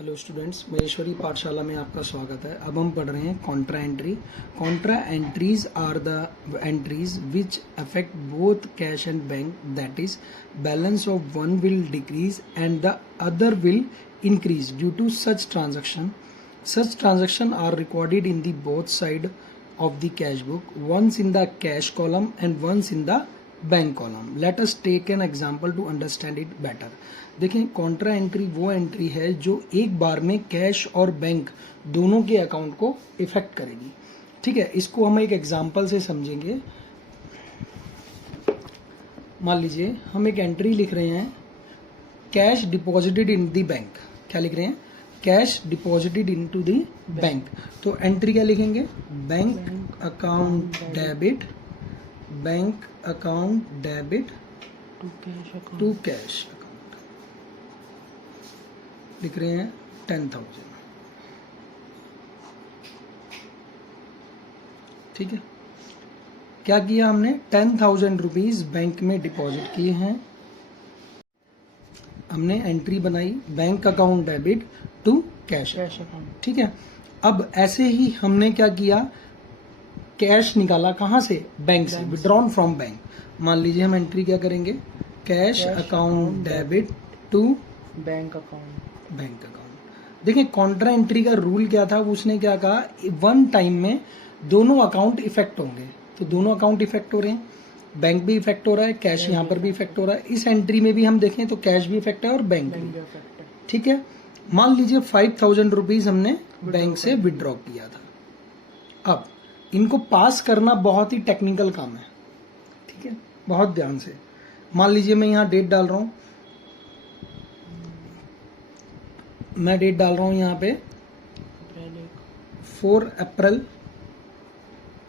Hello students, Maheshwari पाठशाला में आपका स्वागत है। अब हम पढ़ रहे हैं contra entry. Contra entries are the entries which affect both cash and bank, that is balance of one will decrease and the other will increase due to such transaction. Such transaction are recorded in the both side of the cash book, once in the cash column and once in the bank column. Let us take an example to understand it better. देखें, contra entry वो entry है जो एक बार में cash और bank दोनों के account को इफेक्ट करेगी. ठीक है, इसको हम एक एग्जाम्पल से समझेंगे. मान लीजिए हम एक एंट्री लिख रहे हैं, cash deposited in the bank. क्या लिख रहे हैं? Cash deposited into the bank. तो एंट्री क्या लिखेंगे? Bank account debit, bank account debit to cash account. लिख रहे हैं 10,000. ठीक है, क्या किया हमने? 10,000 रुपीज बैंक में डिपॉजिट किए हैं. हमने एंट्री बनाई, bank account debit to cash account. ठीक है, अब ऐसे ही हमने क्या किया? कैश निकाला कहां से? बैंक से, विड्रॉन फ्रॉम बैंक. मान लीजिए हम एंट्री क्या करेंगे? Cash account debit to bank account. Bank account. देखिए, कॉन्ट्रा एंट्री का रूल क्या था? उसने क्या कहा? वन टाइम में दोनों अकाउंट इफेक्ट होंगे. तो दोनों अकाउंट इफेक्ट हो रहे हैं, बैंक भी इफेक्ट हो रहा है, कैश यहाँ पर भी इफेक्ट हो रहा है. इस एंट्री में भी हम देखें तो कैश भी इफेक्ट है और बैंक भी. ठीक है, मान लीजिए 5,000 रुपीज हमने बैंक से विड्रॉ किया था. अब इनको पास करना बहुत ही टेक्निकल काम है. ठीक है, बहुत ध्यान से. मान लीजिए मैं यहाँ डेट डाल रहा हूं, मैं डेट डाल रहा हूं यहाँ पे 4 अप्रैल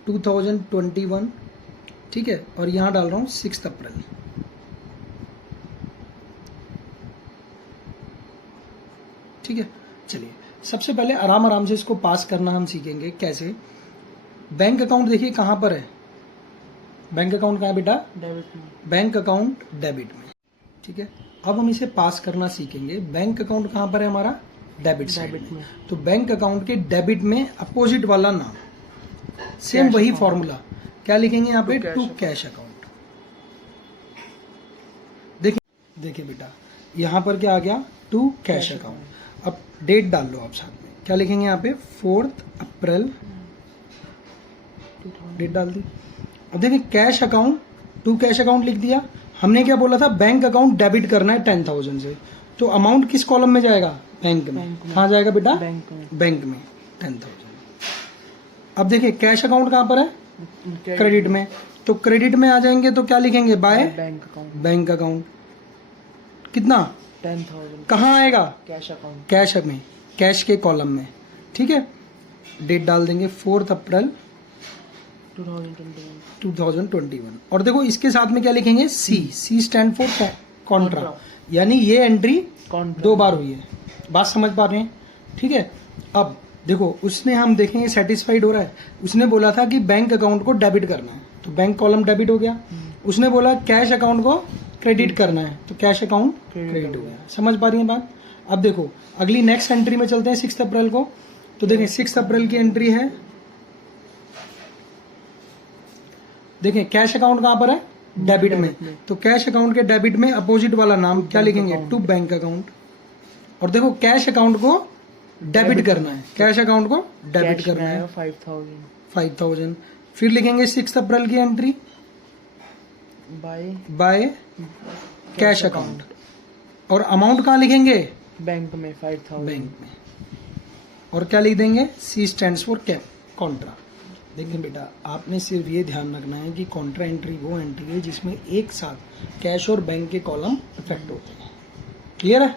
2021. ठीक है, और यहां डाल रहा हूं 6 अप्रैल. ठीक है, चलिए सबसे पहले आराम आराम से इसको पास करना हम सीखेंगे. कैसे? बैंक अकाउंट देखिए कहां पर है. बैंक अकाउंट कहां है बेटा? डेबिट में. बैंक अकाउंट डेबिट में. ठीक है, अब हम इसे पास करना सीखेंगे. बैंक अकाउंट कहां पर है हमारा? डेबिट साइड में. तो बैंक अकाउंट के डेबिट में अपोजिट वाला नाम, सेम वही फॉर्मूला. क्या लिखेंगे यहाँ पे? To cash account. देखिए बेटा, यहाँ पर क्या आ गया? To cash account. अब डेट डाल लो आप साथ में. क्या लिखेंगे यहाँ पे? 4 अप्रैल. डेट डाल दी. अब देखिए, cash account, to cash account लिख दिया. हमने क्या बोला था? बैंक अकाउंट डेबिट करना है 10,000 से. तो अमाउंट किस कॉलम में जाएगा? बैंक में. कहाँ जाएगा बेटा? बैंक में 10,000. अब देखिए, कैश अकाउंट कहाँ पर है? क्रेडिट में. तो क्रेडिट में आ जाएंगे तो क्या लिखेंगे? By bank account. Bank account. कितना? 10,000. कहाँ आएगा? Cash account. कैश में, कैश के कॉलम में. ठीक है, डेट डाल देंगे 4 अप्रैल 2021. और देखो इसके साथ में क्या लिखेंगे? सी स्टैंड फॉर कॉन्ट्रा. यानी ये एंट्री 2 बार हुई है. बात समझ पा रहे हैं? ठीक है, अब देखो उसने, हम देखेंगे सेटिस्फाइड हो रहा है. उसने बोला था कि बैंक अकाउंट को डेबिट करना है, तो बैंक कॉलम डेबिट हो गया. उसने बोला कैश अकाउंट को क्रेडिट करना है, तो कैश अकाउंट क्रेडिट हो गया. समझ पा रही है बात? अब देखो अगली नेक्स्ट एंट्री में चलते हैं 6 अप्रैल को. तो देखें 6 अप्रैल की एंट्री है. देखें कैश अकाउंट कहां पर है? डेबिट में. तो कैश अकाउंट के डेबिट में अपोजिट वाला नाम क्या लिखेंगे? To bank account. और देखो कैश अकाउंट को डेबिट करना है, कैश अकाउंट को डेबिट करना है 5,000. फिर लिखेंगे 6 अप्रैल की एंट्री, बाय कैश अकाउंट. और अमाउंट कहाँ लिखेंगे? बैंक में 5,000. बैंक में. और क्या लिख देंगे? C stands for contra. देखिए बेटा, आपने सिर्फ ये ध्यान रखना है कि कॉन्ट्रा एंट्री वो एंट्री है जिसमें एक साथ कैश और बैंक के कॉलम इफेक्ट होते हैं. क्लियर है?